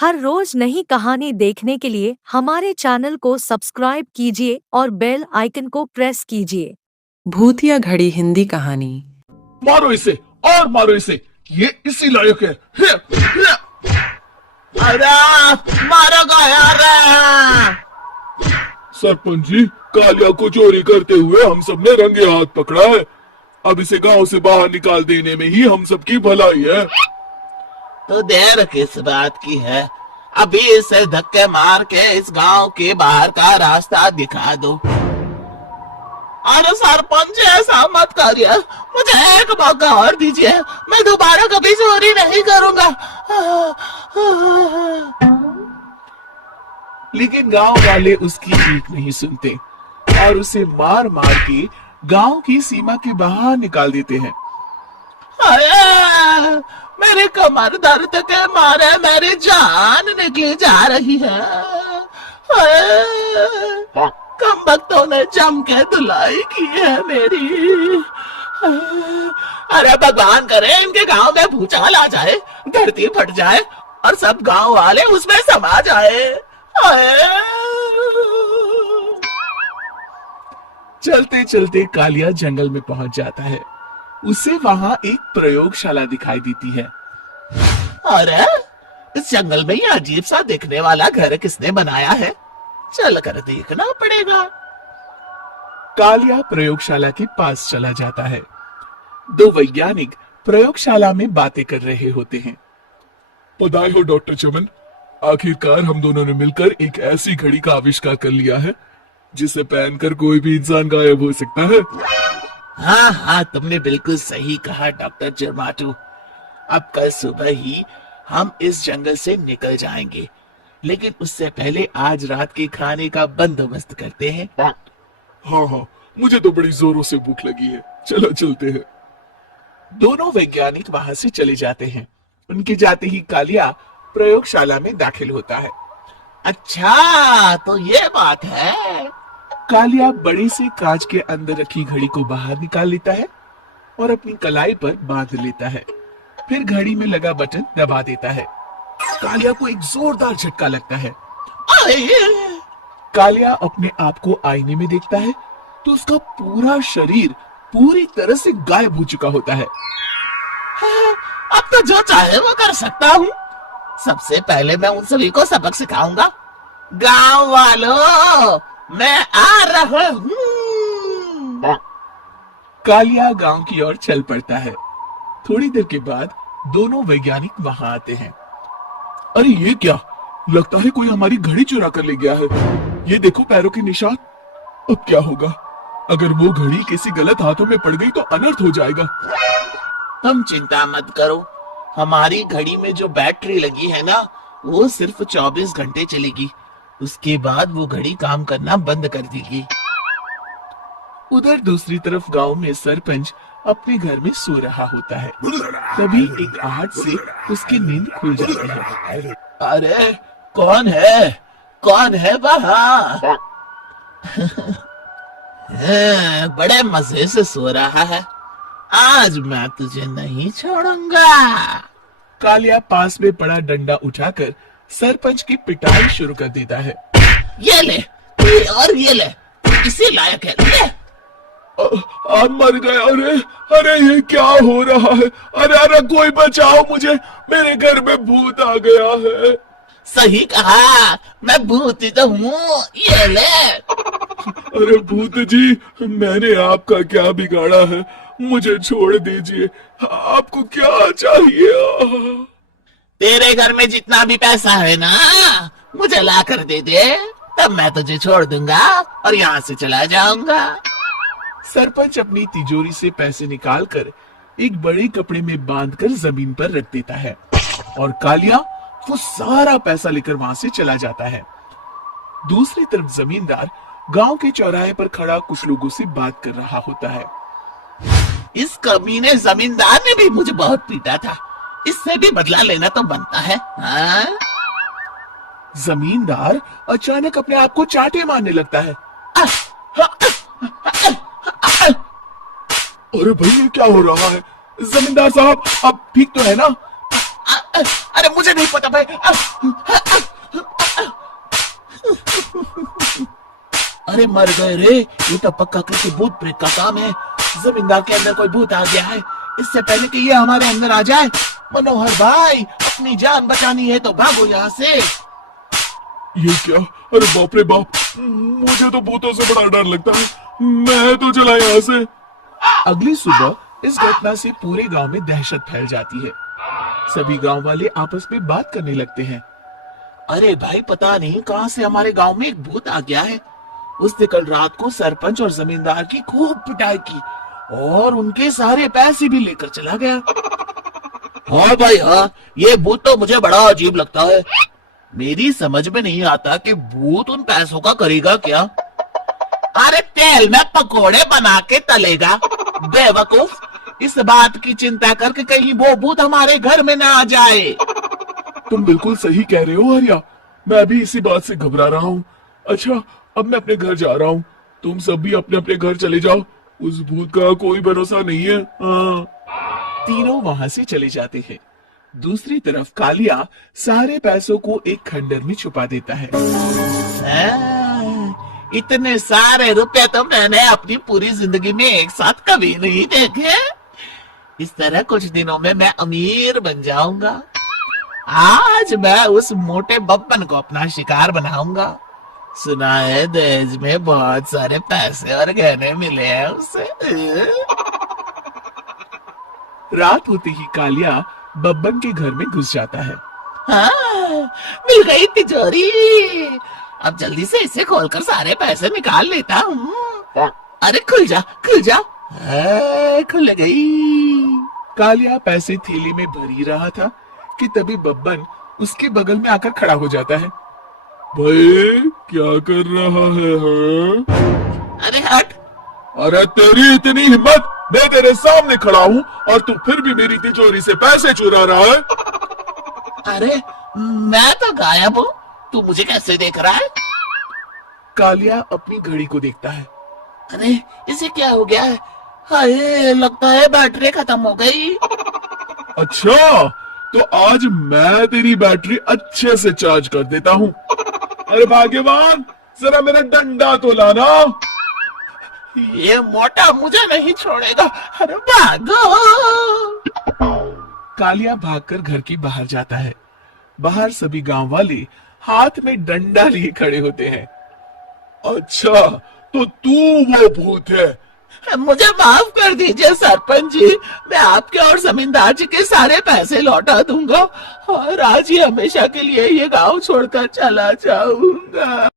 हर रोज नई कहानी देखने के लिए हमारे चैनल को सब्सक्राइब कीजिए और बेल आइकन को प्रेस कीजिए। भूतिया घड़ी हिंदी कहानी। मारो इसे और मारो इसे, ये इसी लायक है। अरे मारो यार। सरपंच जी, कालिया को चोरी करते हुए हम सब ने रंगे हाथ पकड़ा है। अब इसे गांव से बाहर निकाल देने में ही हम सबकी भलाई है। तो देर किस बात की है, अभी इसे धक्के मार के इस गांव के बाहर का रास्ता दिखा दो। अरे सरपंच ऐसा मत करिए, मुझे एक मौका और दीजिए, मैं दोबारा कभी चोरी नहीं करूंगा। लेकिन गांव वाले उसकी एक नहीं सुनते और उसे मार मार के गांव की सीमा के बाहर निकाल देते हैं। मेरे कमर दर्द के मारे मेरी जान निकली जा रही है। कम वक्तों ने जम के धुलाई की है मेरी। अरे भगवान करे इनके गांव में भूचाल आ जाए, धरती फट जाए और सब गांव वाले उसमें समा जाए। चलते चलते कालिया जंगल में पहुंच जाता है। उसे वहां एक प्रयोगशाला दिखाई देती है। अरे इस जंगल में ये अजीब सा दिखने वाला घर किसने बनाया है, चल कर देखना पड़ेगा। कालिया प्रयोगशाला के पास चला जाता है। दो वैज्ञानिक प्रयोगशाला में बातें कर रहे होते हैं। बधाई हो डॉक्टर चमन, आखिरकार हम दोनों ने मिलकर एक ऐसी घड़ी का आविष्कार कर लिया है जिसे पहनकर कोई भी इंसान गायब हो सकता है। हाँ हाँ, तुमने बिल्कुल सही कहा डॉक्टर जर्माटू। अब कल सुबह ही हम इस जंगल से निकल जाएंगे, लेकिन उससे पहले आज रात के खाने का बंदोबस्त करते हैं। हाँ हाँ, मुझे तो बड़ी जोरों से भूख लगी है, चलो चलते हैं। दोनों वैज्ञानिक वहां से चले जाते हैं। उनके जाते ही कालिया प्रयोगशाला में दाखिल होता है। अच्छा तो ये बात है। कालिया बड़े से कांच के अंदर रखी घड़ी को बाहर निकाल लेता है और अपनी कलाई पर बांध लेता है। फिर घड़ी में लगा बटन दबा देता है। कालिया को एक जोरदार झटका लगता है। कालिया अपने आप को आईने में देखता है तो उसका पूरा शरीर पूरी तरह से गायब हो चुका होता है। अब तो जो चाहे वो कर सकता हूँ। सबसे पहले मैं उन सभी को सबक सिखाऊंगा। गांव वालों, मैं आ रहा हूँ। कालिया गांव की ओर चल पड़ता है। थोड़ी देर के बाद दोनों वैज्ञानिक वहां आते हैं। अरे ये क्या, लगता है कोई हमारी घड़ी चुरा कर ले गया है। ये देखो पैरों के निशान। अब क्या होगा, अगर वो घड़ी किसी गलत हाथों में पड़ गई तो अनर्थ हो जाएगा। तुम चिंता मत करो, हमारी घड़ी में जो बैटरी लगी है ना, वो सिर्फ 24 घंटे चलेगी। उसके बाद वो घड़ी काम करना बंद कर देगी। उधर दूसरी तरफ गांव में सरपंच अपने घर में सो रहा होता है। तभी एक आहट से उसकी नींद खुल जाती है। अरे कौन है, कौन है वहाँ? बड़े मजे से सो रहा है, आज मैं तुझे नहीं छोड़ूंगा। कालिया पास में पड़ा डंडा उठाकर सरपंच की पिटाई शुरू कर देता है। ये ले, ये और ये ले, इसी लायक है, ले। आप मर गए। अरे अरे ये क्या हो रहा है? अरे अरे कोई बचाओ मुझे, मेरे घर में भूत आ गया है। सही कहा, मैं भूत ही तो हूँ, ये ले। अरे भूत जी, मैंने आपका क्या बिगाड़ा है, मुझे छोड़ दीजिए। आपको क्या चाहिए? तेरे घर में जितना भी पैसा है ना, मुझे ला कर दे दे, तब मैं तुझे छोड़ दूंगा और यहाँ से चला जाऊंगा। सरपंच अपनी तिजोरी से पैसे निकालकर एक बड़े कपड़े में बांधकर जमीन पर रख देता है और कालिया वो सारा पैसा लेकर वहां से चला जाता है। दूसरी तरफ जमींदार गांव के चौराहे पर खड़ा कुछ लोगों से बात कर रहा होता है। इस कमीने जमींदार ने भी मुझे बहुत पीटा था, इससे भी बदला लेना तो बनता है। हाँ? जमींदार अचानक अपने आप को चांटे मारने लगता है। अरे भाई ये क्या हो रहा है? जमींदार साहब, आप ठीक तो है ना? अरे मुझे नहीं पता भाई। मर गए रे, ये तो पक्का किसी भूत प्रेत का काम है। जमींदार के अंदर कोई भूत आ गया है। इससे पहले कि ये हमारे अंदर आ जाए, मनोहर भाई अपनी जान बचानी है तो भागो यहाँ से। ये क्या? अरे बाप रे बाप, मुझे तो भूतों से बड़ा डर लगता है, मैं तो चला यहाँ से। अगली सुबह इस घटना से पूरे गांव में दहशत फैल जाती है। सभी गांव वाले आपस में बात करने लगते हैं। अरे भाई, पता नहीं कहां से हमारे गांव में एक भूत आ गया है। उसने कल रात को सरपंच और जमींदार की खूब पिटाई की और उनके सारे पैसे भी लेकर चला गया। हाँ भाई हाँ, ये भूत तो मुझे बड़ा अजीब लगता है। मेरी समझ में नहीं आता कि भूत उन पैसों का करेगा क्या। अरे तेल में पकोड़े बना के तलेगा बेवकूफ। इस बात की चिंता करके कहीं वो भूत हमारे घर में ना आ जाए। तुम बिल्कुल सही कह रहे हो आर्या, मैं भी इसी बात से घबरा रहा हूँ। अच्छा, अब मैं अपने घर जा रहा हूँ, तुम सब भी अपने अपने घर चले जाओ, उस भूत का कोई भरोसा नहीं है। हाँ। तीनों वहां से चले जाते हैं। दूसरी तरफ कालिया सारे पैसों को एक खंडर में छुपा देता है। इतने सारे रुपए तो मैंने अपनी पूरी जिंदगी में एक साथ कभी नहीं देखे। इस तरह कुछ दिनों में मैं अमीर बन जाऊंगा। आज मैं उस मोटे बब्बन को अपना शिकार बनाऊंगा। सुना है दहेज में बहुत सारे पैसे और गहने मिले हैं उसे। रात होते ही कालिया बब्बन के घर में घुस जाता है। हाँ, मिल गई तिजोरी। अब जल्दी से इसे खोलकर सारे पैसे निकाल लेता हूँ। अरे खुल जा खुल जा। खुल गई। कालिया पैसे थैली में भर ही रहा था कि तभी बब्बन उसके बगल में आकर खड़ा हो जाता है। भाई क्या कर रहा है? हाँ? अरे हट। अरे तेरी इतनी हिम्मत, मैं तेरे सामने खड़ा हूँ और तू फिर भी मेरी तिजोरी से पैसे चुरा रहा है। अरे मैं तो गायब हूँ, तू मुझे कैसे देख रहा है? कालिया अपनी घड़ी को देखता है। अरे इसे क्या हो गया है? हाय, लगता है बैटरी खत्म हो गई। अच्छा, तो आज मैं तेरी बैटरी अच्छे से चार्ज कर देता हूँ। अरे भाग्यवान, जरा मेरा डंडा तो लाना। ये मोटा मुझे नहीं छोड़ेगा। अरे भागो। कालिया भागकर घर के बाहर जाता है। बाहर सभी गांव वाले हाथ में डंडा लिए खड़े होते हैं। अच्छा, तो तू वो भूत है? मुझे माफ कर दीजिए सरपंच जी, मैं आपके और जमींदार जी के सारे पैसे लौटा दूंगा और आज ही हमेशा के लिए ये गांव छोड़कर चला जाऊंगा।